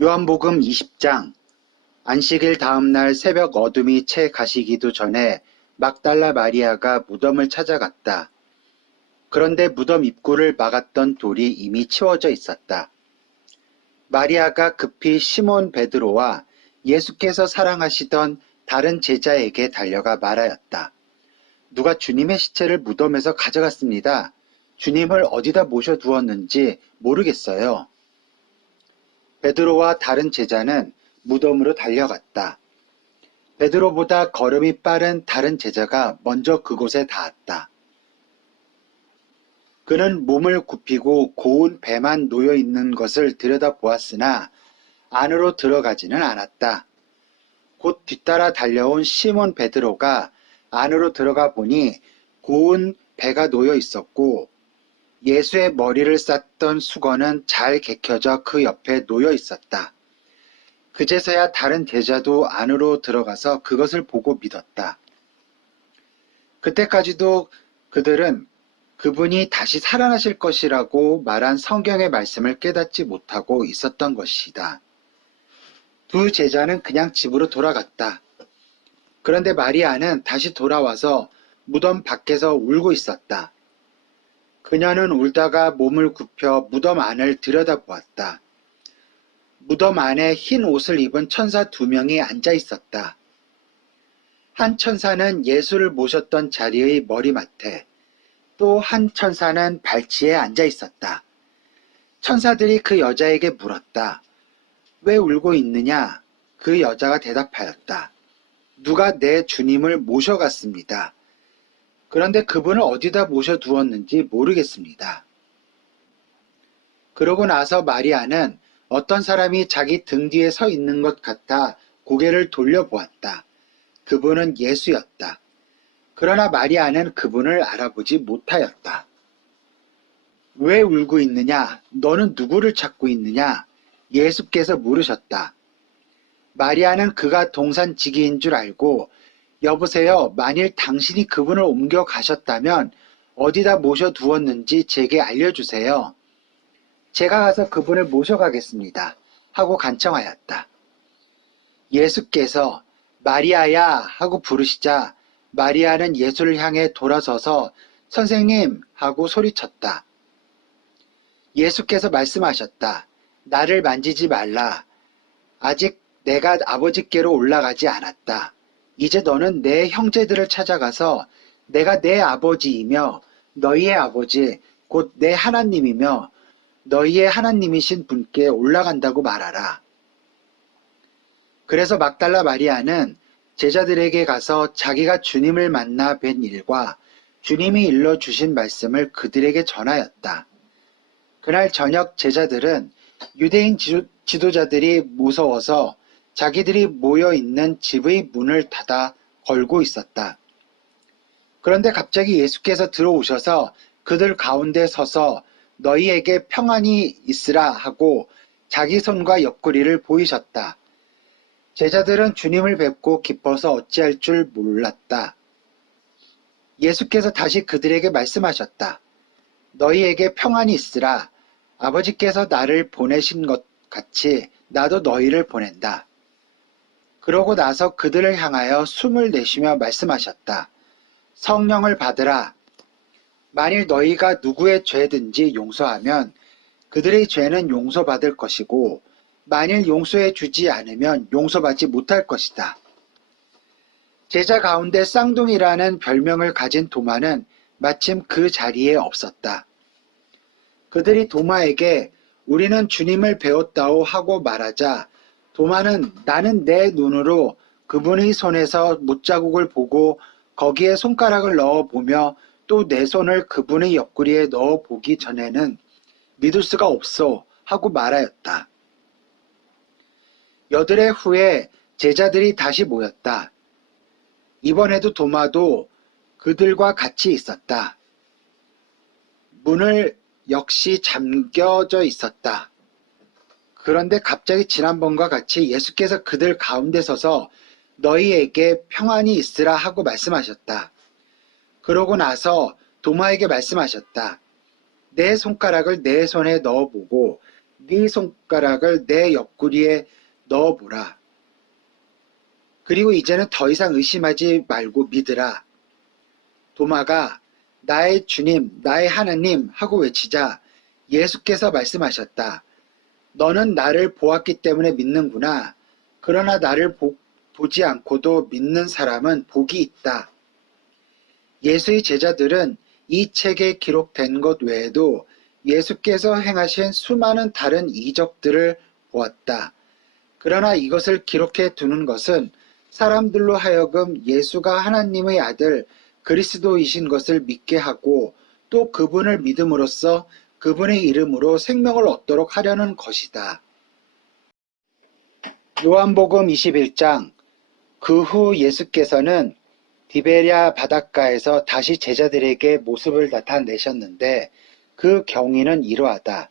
요한복음 20장. 안식일 다음 날 새벽 어둠이 채 가시기도 전에 막달라 마리아가 무덤을 찾아갔다. 그런데 무덤 입구를 막았던 돌이 이미 치워져 있었다. 마리아가 급히 시몬 베드로와 예수께서 사랑하시던 다른 제자에게 달려가 말하였다. 누가 주님의 시체를 무덤에서 가져갔습니다. 주님을 어디다 모셔두었는지 모르겠어요. 베드로와 다른 제자는 무덤으로 달려갔다. 베드로보다 걸음이 빠른 다른 제자가 먼저 그곳에 닿았다. 그는 몸을 굽히고 고운 배만 놓여 있는 것을 들여다보았으나 안으로 들어가지는 않았다. 곧 뒤따라 달려온 시몬 베드로가 안으로 들어가 보니 고운 배가 놓여 있었고 예수의 머리를 쌌던 수건은 잘 개켜져 그 옆에 놓여 있었다. 그제서야 다른 제자도 안으로 들어가서 그것을 보고 믿었다. 그때까지도 그들은 그분이 다시 살아나실 것이라고 말한 성경의 말씀을 깨닫지 못하고 있었던 것이다. 두 제자는 그냥 집으로 돌아갔다. 그런데 마리아는 다시 돌아와서 무덤 밖에서 울고 있었다. 그녀는 울다가 몸을 굽혀 무덤 안을 들여다보았다. 무덤 안에 흰 옷을 입은 천사 2명이 앉아 있었다. 한 천사는 예수를 모셨던 자리의 머리맡에, 또 한 천사는 발치에 앉아 있었다. 천사들이 그 여자에게 물었다. 왜 울고 있느냐? 그 여자가 대답하였다. 누가 내 주님을 모셔갔습니다. 그런데 그분을 어디다 모셔두었는지 모르겠습니다. 그러고 나서 마리아는 어떤 사람이 자기 등 뒤에 서 있는 것 같아 고개를 돌려보았다. 그분은 예수였다. 그러나 마리아는 그분을 알아보지 못하였다. 왜 울고 있느냐? 너는 누구를 찾고 있느냐? 예수께서 물으셨다. 마리아는 그가 동산지기인 줄 알고 여보세요, 만일 당신이 그분을 옮겨 가셨다면 어디다 모셔두었는지 제게 알려주세요. 제가 가서 그분을 모셔가겠습니다. 하고 간청하였다. 예수께서 마리아야 하고 부르시자 마리아는 예수를 향해 돌아서서 선생님 하고 소리쳤다. 예수께서 말씀하셨다. 나를 만지지 말라. 아직 내가 아버지께로 올라가지 않았다. 이제 너는 내 형제들을 찾아가서 내가 내 아버지이며 너희의 아버지 곧 내 하나님이며 너희의 하나님이신 분께 올라간다고 말하라. 그래서 막달라 마리아는 제자들에게 가서 자기가 주님을 만나 뵌 일과 주님이 일러주신 말씀을 그들에게 전하였다. 그날 저녁 제자들은 유대인 지도자들이 무서워서 자기들이 모여있는 집의 문을 닫아 걸고 있었다. 그런데 갑자기 예수께서 들어오셔서 그들 가운데 서서 너희에게 평안이 있으라 하고 자기 손과 옆구리를 보이셨다. 제자들은 주님을 뵙고 기뻐서 어찌할 줄 몰랐다. 예수께서 다시 그들에게 말씀하셨다. 너희에게 평안이 있으라. 아버지께서 나를 보내신 것 같이 나도 너희를 보낸다. 그러고 나서 그들을 향하여 숨을 내쉬며 말씀하셨다. 성령을 받으라. 만일 너희가 누구의 죄든지 용서하면 그들의 죄는 용서받을 것이고 만일 용서해 주지 않으면 용서받지 못할 것이다. 제자 가운데 쌍둥이라는 별명을 가진 도마는 마침 그 자리에 없었다. 그들이 도마에게 우리는 주님을 배웠다오 하고 말하자 도마는 나는 내 눈으로 그분의 손에서 못자국을 보고 거기에 손가락을 넣어보며 또 내 손을 그분의 옆구리에 넣어보기 전에는 믿을 수가 없어 하고 말하였다. 여드레 후에 제자들이 다시 모였다. 이번에도 도마도 그들과 같이 있었다. 문을 역시 잠겨져 있었다. 그런데 갑자기 지난번과 같이 예수께서 그들 가운데 서서 너희에게 평안이 있으라 하고 말씀하셨다. 그러고 나서 도마에게 말씀하셨다. 내 손가락을 내 손에 넣어보고 네 손가락을 내 옆구리에 넣어보라. 그리고 이제는 더 이상 의심하지 말고 믿으라. 도마가 나의 주님, 나의 하나님 하고 외치자 예수께서 말씀하셨다. 너는 나를 보았기 때문에 믿는구나. 그러나 나를 보지 않고도 믿는 사람은 복이 있다. 예수의 제자들은 이 책에 기록된 것 외에도 예수께서 행하신 수많은 다른 이적들을 보았다. 그러나 이것을 기록해 두는 것은 사람들로 하여금 예수가 하나님의 아들 그리스도이신 것을 믿게 하고 또 그분을 믿음으로써 그분의 이름으로 생명을 얻도록 하려는 것이다. 요한복음 21장. 그 후 예수께서는 디베랴 바닷가에서 다시 제자들에게 모습을 나타내셨는데 그 경위는 이러하다.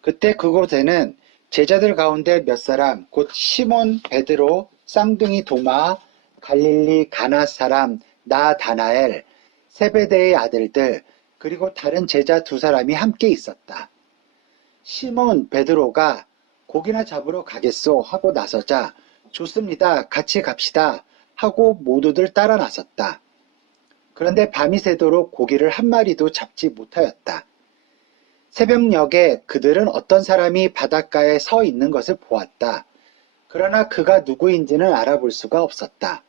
그때 그곳에는 제자들 가운데 몇 사람 곧 시몬 베드로, 쌍둥이 도마, 갈릴리 가나 사람 나다나엘, 세베대의 아들들 그리고 다른 제자 두 사람이 함께 있었다. 시몬 베드로가 고기나 잡으러 가겠소 하고 나서자 좋습니다. 같이 갑시다 하고 모두들 따라 나섰다. 그런데 밤이 새도록 고기를 한 마리도 잡지 못하였다. 새벽녘에 그들은 어떤 사람이 바닷가에 서 있는 것을 보았다. 그러나 그가 누구인지는 알아볼 수가 없었다.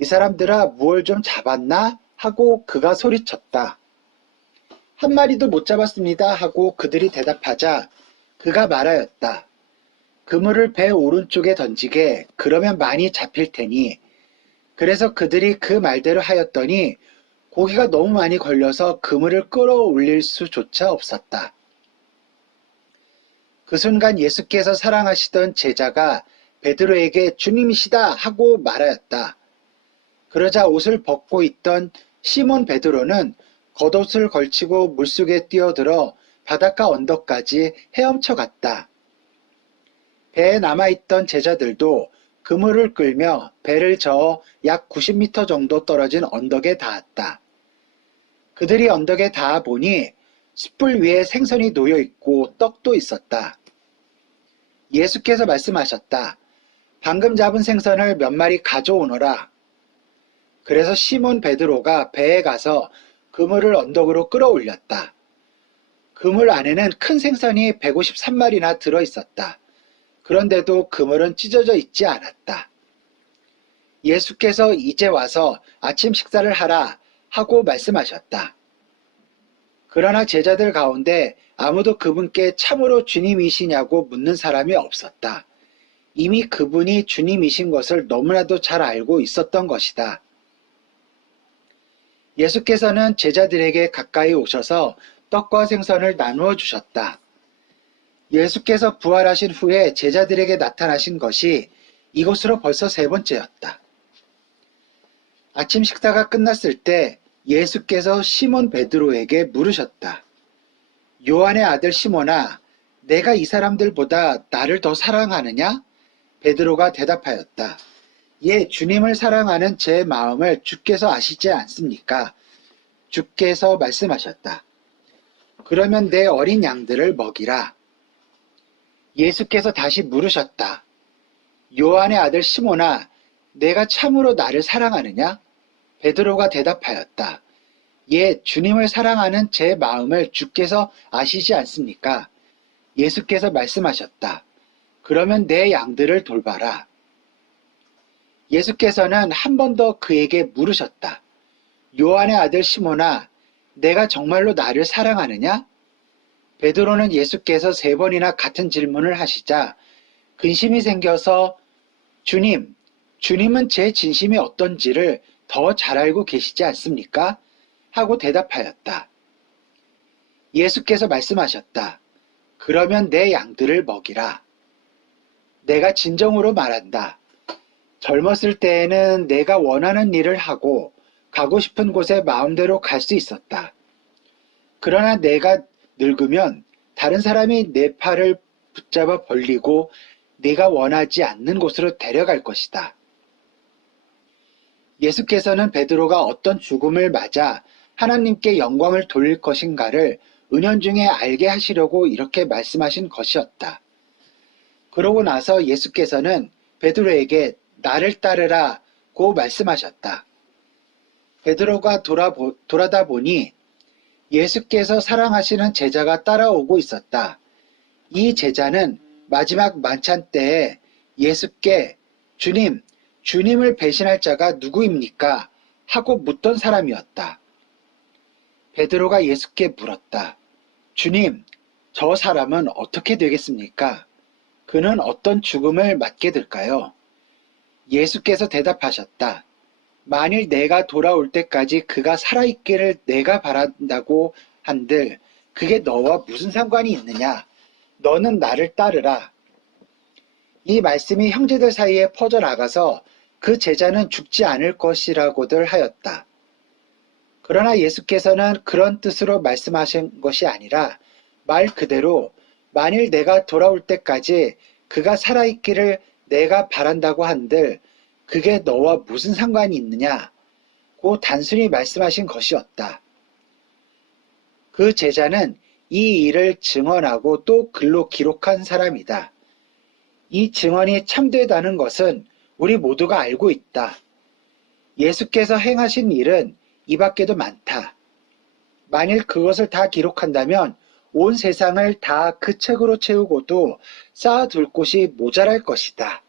이 사람들아 무얼 좀 잡았나? 하고 그가 소리쳤다. 한 마리도 못 잡았습니다 하고 그들이 대답하자 그가 말하였다. 그물을 배 오른쪽에 던지게 그러면 많이 잡힐 테니. 그래서 그들이 그 말대로 하였더니 고기가 너무 많이 걸려서 그물을 끌어올릴 수조차 없었다. 그 순간 예수께서 사랑하시던 제자가 베드로에게 주님이시다 하고 말하였다. 그러자 옷을 벗고 있던 시몬 베드로는 겉옷을 걸치고 물속에 뛰어들어 바닷가 언덕까지 헤엄쳐 갔다. 배에 남아있던 제자들도 그물을 끌며 배를 저어 약 90m 정도 떨어진 언덕에 닿았다. 그들이 언덕에 닿아 보니 숯불 위에 생선이 놓여 있고 떡도 있었다. 예수께서 말씀하셨다. 방금 잡은 생선을 몇 마리 가져오너라. 그래서 시몬 베드로가 배에 가서 그물을 언덕으로 끌어올렸다. 그물 안에는 큰 생선이 153마리나 들어 있었다. 그런데도 그물은 찢어져 있지 않았다. 예수께서 이제 와서 아침 식사를 하라 하고 말씀하셨다. 그러나 제자들 가운데 아무도 그분께 참으로 주님이시냐고 묻는 사람이 없었다. 이미 그분이 주님이신 것을 너무나도 잘 알고 있었던 것이다. 예수께서는 제자들에게 가까이 오셔서 떡과 생선을 나누어 주셨다. 예수께서 부활하신 후에 제자들에게 나타나신 것이 이것으로 벌써 세 번째였다. 아침 식사가 끝났을 때 예수께서 시몬 베드로에게 물으셨다. 요한의 아들 시몬아, 내가 이 사람들보다 나를 더 사랑하느냐? 베드로가 대답하였다. 예, 주님을 사랑하는 제 마음을 주께서 아시지 않습니까? 주께서 말씀하셨다. 그러면 내 어린 양들을 먹이라. 예수께서 다시 물으셨다. 요한의 아들 시몬아, 내가 참으로 나를 사랑하느냐? 베드로가 대답하였다. 예, 주님을 사랑하는 제 마음을 주께서 아시지 않습니까? 예수께서 말씀하셨다. 그러면 내 양들을 돌봐라. 예수께서는 한 번 더 그에게 물으셨다. 요한의 아들 시몬아, 내가 정말로 나를 사랑하느냐? 베드로는 예수께서 세 번이나 같은 질문을 하시자 근심이 생겨서 주님은 제 진심이 어떤지를 더 잘 알고 계시지 않습니까? 하고 대답하였다. 예수께서 말씀하셨다. 그러면 내 양들을 먹이라. 내가 진정으로 말한다. 젊었을 때에는 내가 원하는 일을 하고 가고 싶은 곳에 마음대로 갈 수 있었다. 그러나 내가 늙으면 다른 사람이 내 팔을 붙잡아 벌리고 네가 원하지 않는 곳으로 데려갈 것이다. 예수께서는 베드로가 어떤 죽음을 맞아 하나님께 영광을 돌릴 것인가를 은연중에 알게 하시려고 이렇게 말씀하신 것이었다. 그러고 나서 예수께서는 베드로에게 나를 따르라고 말씀하셨다. 베드로가 돌아다 보니 예수께서 사랑하시는 제자가 따라오고 있었다. 이 제자는 마지막 만찬 때에 예수께 주님, 주님을 배신할 자가 누구입니까? 하고 묻던 사람이었다. 베드로가 예수께 물었다. 주님, 저 사람은 어떻게 되겠습니까? 그는 어떤 죽음을 맞게 될까요? 예수께서 대답하셨다. 만일 내가 돌아올 때까지 그가 살아있기를 내가 바란다고 한들 그게 너와 무슨 상관이 있느냐? 너는 나를 따르라. 이 말씀이 형제들 사이에 퍼져나가서 그 제자는 죽지 않을 것이라고들 하였다. 그러나 예수께서는 그런 뜻으로 말씀하신 것이 아니라 말 그대로 만일 내가 돌아올 때까지 그가 살아있기를 내가 바란다고 한들 그게 너와 무슨 상관이 있느냐고 단순히 말씀하신 것이었다. 그 제자는 이 일을 증언하고 또 글로 기록한 사람이다. 이 증언이 참되다는 것은 우리 모두가 알고 있다. 예수께서 행하신 일은 이 밖에도 많다. 만일 그것을 다 기록한다면 온 세상을 다 그 책으로 채우고도 쌓아둘 곳이 모자랄 것이다.